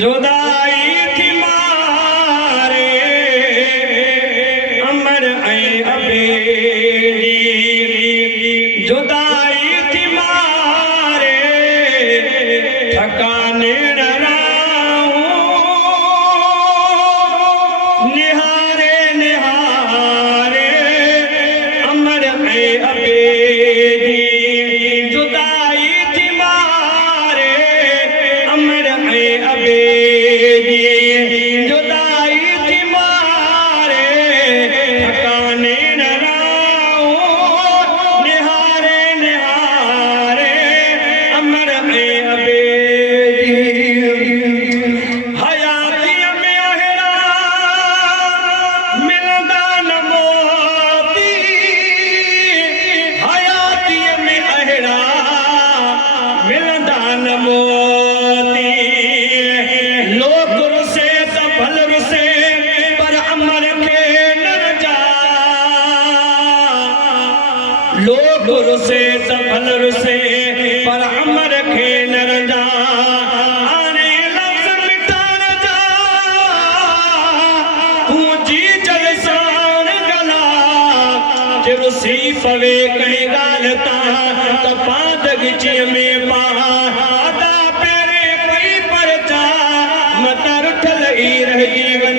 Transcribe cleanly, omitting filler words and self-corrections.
जुदाई थी मारे अमर अबे जुदाई थी मारे ठकाने निहारे निहारे अमर अबे जुदाई थी मारे अमर अबे जुदाई थी मारे ठकाने निहारे निहारे अमर अबे हयाती में अहिड़ा मिलंदा न मोती हयाती में अहिड़ा मिलंदा न मोती लोग रुसे त भल रुसे पर अमर खे न रजा लोग रुसे त भल रुसे पर अमर खे न रजा हाणे लफ्ज़ मिटाइण जा तूं जी जलसान गला जे रुसी पवे कंहिं ॻाल्हि तां त पांदगीअ में पा अदा पहिरें पई पर जा मत रुठल ई रहिजी वञे